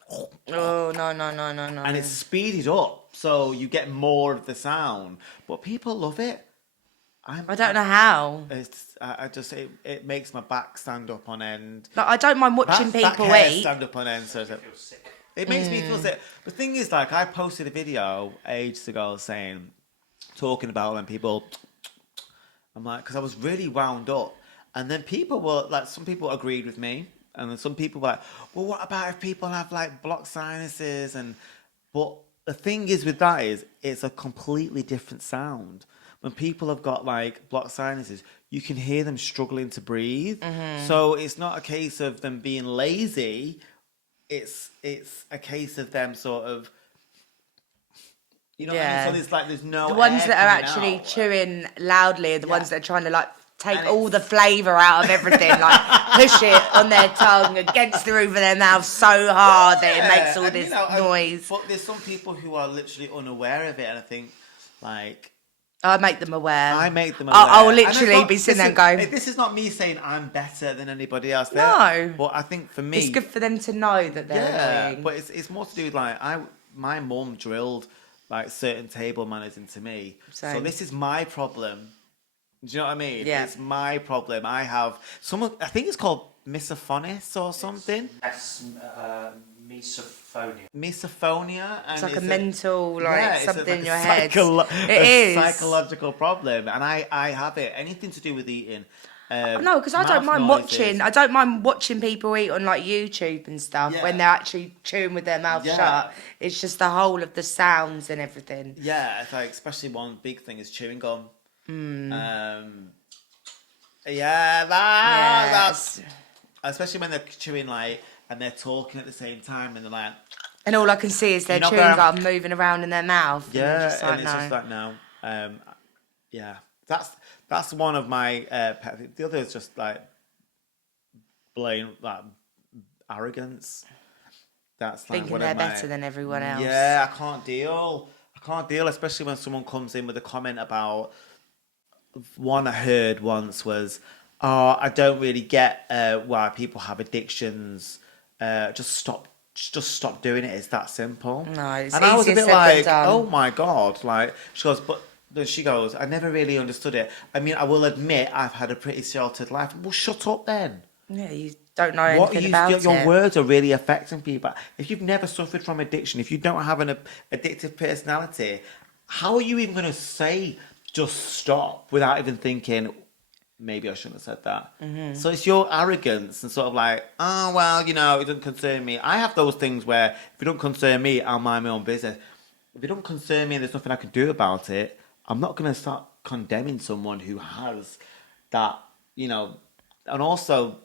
no. and it's speeded up, so you get more of the sound. But people love it. I don't know how. It makes my back stand up on end. Like, I don't mind watching That people hair eat. stand up on end. So Feel sick. it makes me feel sick. The thing is, like, I posted a video ages ago talking about when people, I'm like, because I was really wound up. And then people were, like, some people agreed with me. And then some people were like, well, what about if people have, like, blocked sinuses? But the thing is with that is, it's a completely different sound. When people have got, like, blocked sinuses, you can hear them struggling to breathe. Mm-hmm. So it's not a case of them being lazy. It's a case of them sort of, you know what I mean? So there's no The ones air that are coming actually out. chewing loudly are the Yeah. ones that are trying to like take And all it's- the flavour out of everything, like push it on their tongue against the roof of their mouth so hard that it makes all and, this you know, noise. But there's some people who are literally unaware of it, and I think, like, I make them aware. I make them aware. I'll And it's literally not- be sitting there listen, and going, this is not me saying I'm better than anybody else. No. But I think for me, it's good for them to know that they're annoying. but it's more to do with, like, my mum drilled, like, certain table manners into me. So Same. this is my problem. Do you know what I mean? Yeah. It's my problem. I have I think it's called misophonis or something. That's misophonia. Misophonia. And It's like a mental, like, it's something like in a your head. It It is. psychological problem, and I have it. Anything to do with eating. No, because I don't mouth mind noises. watching. I don't mind watching people eat on like YouTube and stuff Yeah. when they're actually chewing with their mouth Yeah. shut. It's just the whole of the sounds and everything. Yeah, it's like, especially one big thing is chewing gum. That's especially when they're chewing, like, and they're talking at the same time, and they're like, And all I can see is their You're not chewing gonna- gum moving around in their mouth. And I'm just like, and it's no. just like, no. Yeah, that's one of my pet peeves. The other is just, like, blatant, like, arrogance. That's like Thinking one they're of my, better than everyone else. Yeah, I can't deal, especially when someone comes in with a comment about, one I heard once was, oh, I don't really get why people have addictions. Just stop doing it. It's that simple. No, it's and I was a easier bit said than like, done. oh my God. Like, she goes, I never really understood it. I mean, I will admit I've had a pretty sheltered life. Well, shut up then. Yeah, you don't know anything about Your it. words are really affecting people. If you've never suffered from addiction, if you don't have an addictive personality, how are you even going to say just stop without even thinking, maybe I shouldn't have said that? Mm-hmm. So it's your arrogance and sort of like, oh, well, it doesn't concern me. I have those things where if it don't concern me, I'll mind my own business. if it don't concern me and there's nothing I can do about it, I'm not going to start condemning someone who has that, you know, and also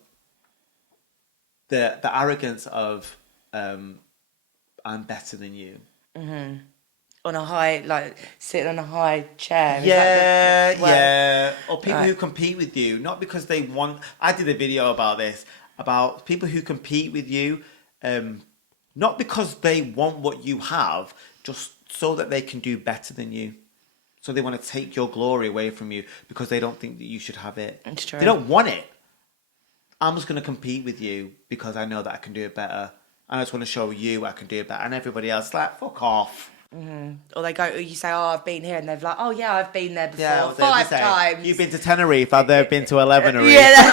the arrogance of I'm better than you. Mm-hmm. On a high, like sitting on a high chair. Yeah. Or people who compete with you, not because they want. I did a video about this, about people who compete with you, not because they want what you have, just so that they can do better than you. So they want to take your glory away from you because they don't think that you should have it. It's true. They don't want it. I'm just going to compete with you because I know that I can do it better. I just want to show you I can do it better. And everybody else is like, fuck off. Mm-hmm. Or they go, you say, oh, I've been here. And they're like, oh, yeah, I've been there before. Yeah, 5 times. You've been to Tenerife. I've been to 11 Yeah.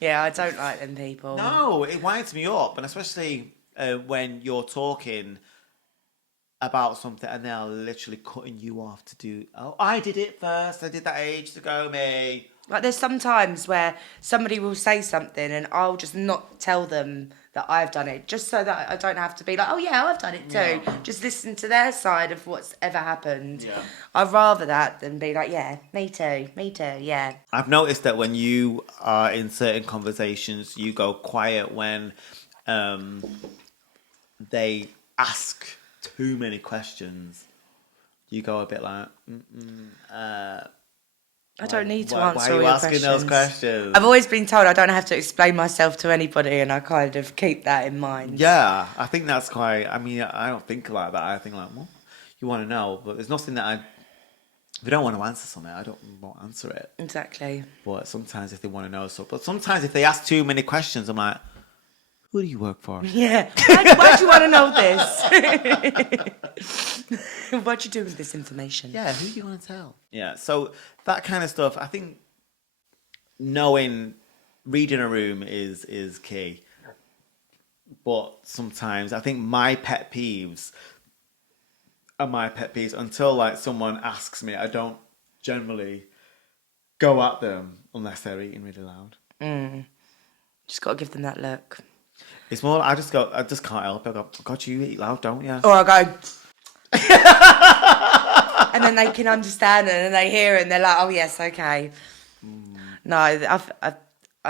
Yeah, I don't like them people. No, it winds me up. And especially when you're talking about something and they're literally cutting you off to do, oh, I did it first. I did that ages ago, me. Like, there's some times where somebody will say something and I'll just not tell them that I've done it, just so that I don't have to be like, oh yeah, I've done it too. Yeah. Just listen to their side of what's ever happened. Yeah. I'd rather that than be like, yeah, me too, yeah. I've noticed that when you are in certain conversations, you go quiet when they ask too many questions. You go a bit like, I don't need to answer all your questions. Why are you asking those questions? I've always been told I don't have to explain myself to anybody, and I kind of keep that in mind. Yeah, I think that's quite... I mean, I don't think like that. I think like, well, you want to know, but there's nothing that If I don't want to answer something, I won't answer it. Exactly. But sometimes if they want to know something... But sometimes if they ask too many questions, I'm like, who do you work for? Yeah. Why do you want to know this? What you do with this information? Yeah, who do you want to tell? Yeah, so that kind of stuff, I think reading a room is key. But sometimes I think my pet peeves are my pet peeves until like someone asks me. I don't generally go at them unless they're eating really loud. Just got to give them that look. It's more, I just can't help it. I go, God, you eat loud, don't you? Or I go, and then they can understand it and they hear it and they're like, oh yes, okay. No, I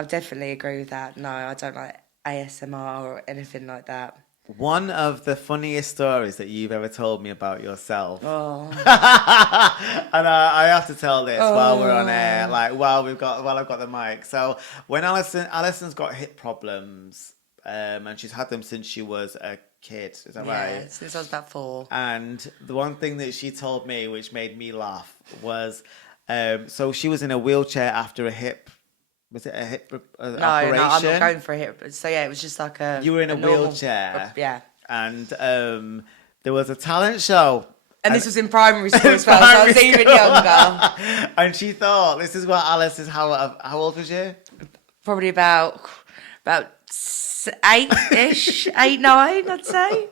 definitely agree with that. No, I don't like ASMR or anything like that. One of the funniest stories that you've ever told me about yourself. Oh. And I have to tell this while we're on air, like while I've got the mic. So when Allison's got hip problems, and she's had them since she was a kid, is that right? Yeah, since I was about 4. And the one thing that she told me, which made me laugh, was so she was in a wheelchair after a hip. Was it a hip operation? No, I'm not going for a hip. So yeah, it was just like a. You were in a wheelchair. Yeah. And there was a talent show. And this was in primary school as well, so I was even younger. And she thought, this is what Alice is. How old was you? Probably about 8-ish, 8, 9, I'd say.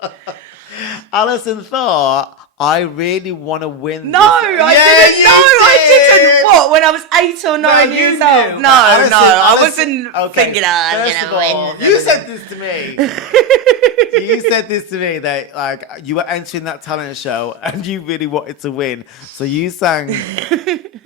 Allyson thought, I really want to win. No, I didn't. What? When I was 8 or 9 years old? No, I wasn't thinking, I'm going to win. You said this to me. You said this to me that like you were entering that talent show and you really wanted to win, so you sang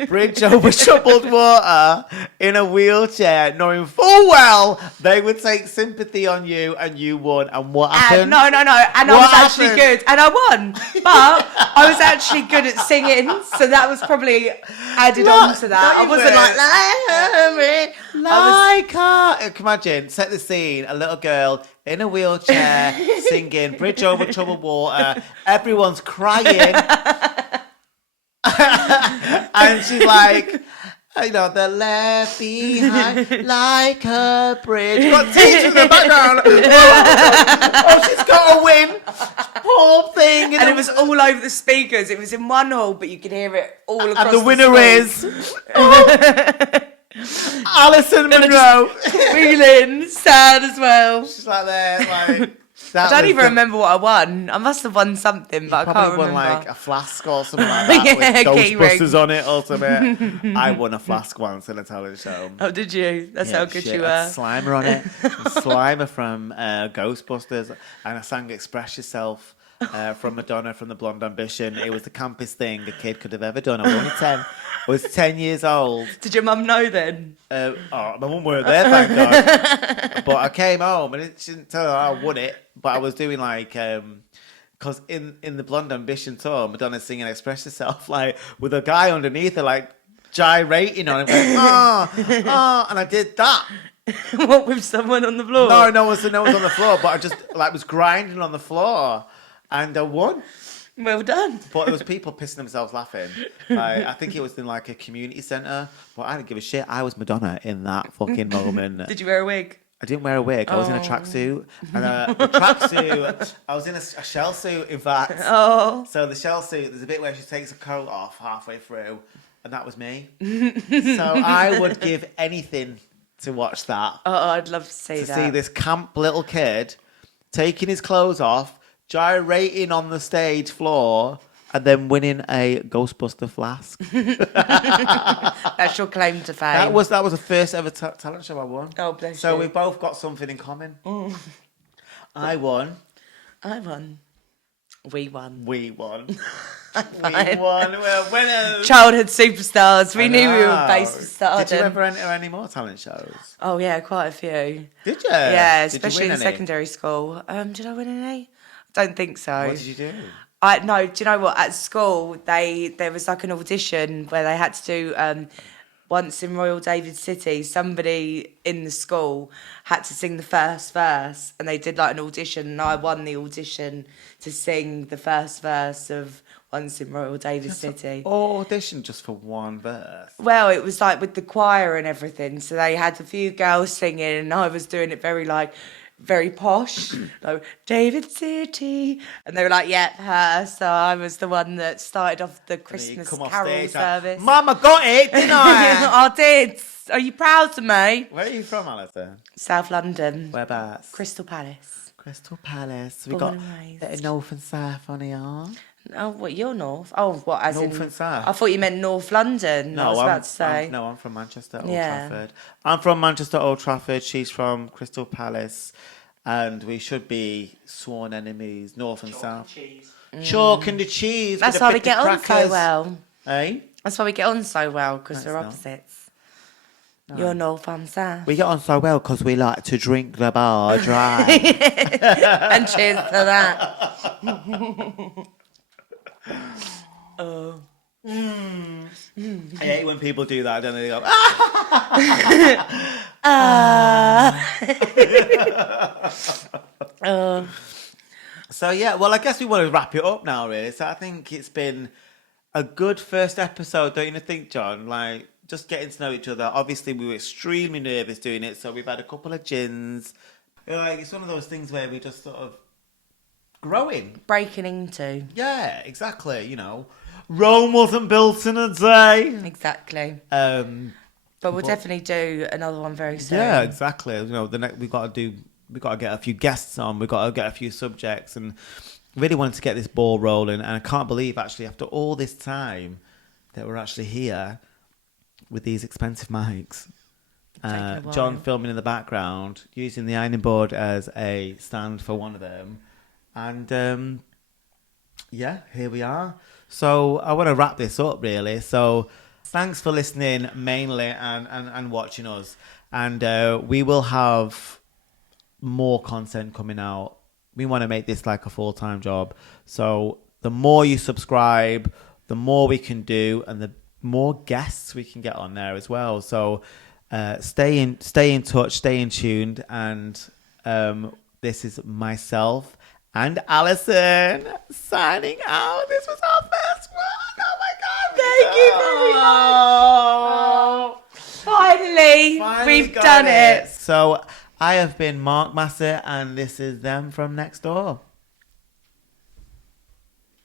"Bridge Over Troubled Water" in a wheelchair, knowing full well they would take sympathy on you, and you won. And what happened? No, and I was actually good, and I won. But I was actually good at singing, so that was probably added on to that. I wasn't Can you imagine? Set the scene: a little girl in a wheelchair singing "Bridge Over Troubled Water." Everyone's crying. And she's like, they're left behind like a bridge. Got teachers in the background. Oh, she's got to win. Poor thing. And it was all over the speakers. It was in one hall, but you could hear it all across the winner is Allyson Munro. Feeling sad as well. She's like there, like I don't even remember what I won. I must have won something, but I can't Probably remember. won like a flask or something like that Yeah, with key Ghostbusters ring. on it or something. I won a flask once in a talent show. Oh, did you? That's Yeah, how good shit, you had were. Slimer on it. Slimer from Ghostbusters. And I sang Express Yourself from Madonna from the Blonde Ambition. It was the campest thing a kid could have ever done. I was only 10. I was 10 years old. Did your mum know then? My mum weren't there, thank God. But I came home and she didn't tell her I won it. But I was doing like... Because in the Blonde Ambition tour, Madonna's singing Express Yourself, like, with a guy underneath her, like, gyrating on him, going, and I did that. What, with someone on the floor? No one was on the floor, but I just, like, was grinding on the floor, and I won. Well done. But it was people pissing themselves laughing. I think it was in, like, a community centre, but I didn't give a shit. I was Madonna in that fucking moment. Did you wear a wig? I didn't wear a wig. I was in a tracksuit. And the tracksuit, I was in a shell suit, in fact. Oh. So the shell suit, there's a bit where she takes her coat off halfway through, and that was me. So I would give anything to watch that. Oh, I'd love to see that. To see this camp little kid taking his clothes off, gyrating on the stage floor, and then winning a Ghostbuster flask. That's your claim to fame. That was the first ever talent show I won. Oh, bless So you. we've both got something in common. I won. I won. We won. We won. Fine. We won. We're winners. Childhood superstars. We I knew we were know. based for stardom. Did you ever enter any more talent shows? Oh, yeah, quite a few. Did you? Yeah, Did you especially win in any? secondary school. Did I win any? I don't think so. What did you do? No, do you know what? At school, there was like an audition where they had to do once in Royal David City. Somebody in the school had to sing the first verse, and they did like an audition, and I won the audition to sing the first verse of Once in Royal David City. Audition just for one verse. Well, it was like with the choir and everything, so they had a few girls singing, and I was doing it very posh, like David City, and they were like, "Yeah, her." So I was the one that started off the Christmas Come off carol stage, service. Mama got it, didn't I? I did. Are you proud of me? Where are you from, Allyson? South London, Whereabouts? Crystal Palace. Crystal Palace. We Born got and raised. a bit of North and South on here. Oh, what? You're North? Oh, what? As North in? and South. I thought you meant North London. I was about to say. I'm from Manchester, Old Yeah. Trafford. I'm from Manchester, Old Trafford. She's from Crystal Palace. And we should be sworn enemies, North and South. Cheese. Chalk and the cheese. That's with a why we bit get of on so crackers. well. Eh? That's why we get on so well, because No, we're it's not. opposites. You're North, I'm South. We get on so well because we like to drink the bar dry. And cheers to that. Oh. I hate when people do that, don't they? They go, So, yeah, well, I guess we want to wrap it up now, really. So I think it's been a good first episode, don't you think, John? Like, just getting to know each other. Obviously, we were extremely nervous doing it, so we've had a couple of gins. Like, it's one of those things where we just sort of growing. Breaking into. Yeah, exactly, you know. Rome wasn't built in a day. Exactly. But But we'll definitely do another one very soon. yeah, exactly. You know, the next we got to get a few guests on. We got to get a few subjects, and really wanted to get this ball rolling. And I can't believe actually after all this time that we're actually here with these expensive mics. Taking a while. John filming in the background, using the ironing board as a stand for one of them, and yeah, here we are. So I want to wrap this up really. So thanks for listening mainly and watching us. And we will have more content coming out. We want to make this like a full-time job. So the more you subscribe, the more we can do, and the more guests we can get on there as well. So stay in touch, stay in tuned. And this is myself and Allyson signing out. This was our first one. Oh my God. Thank you very much. Finally, we've got done it. So I have been Mark Massett, and this is them from next door.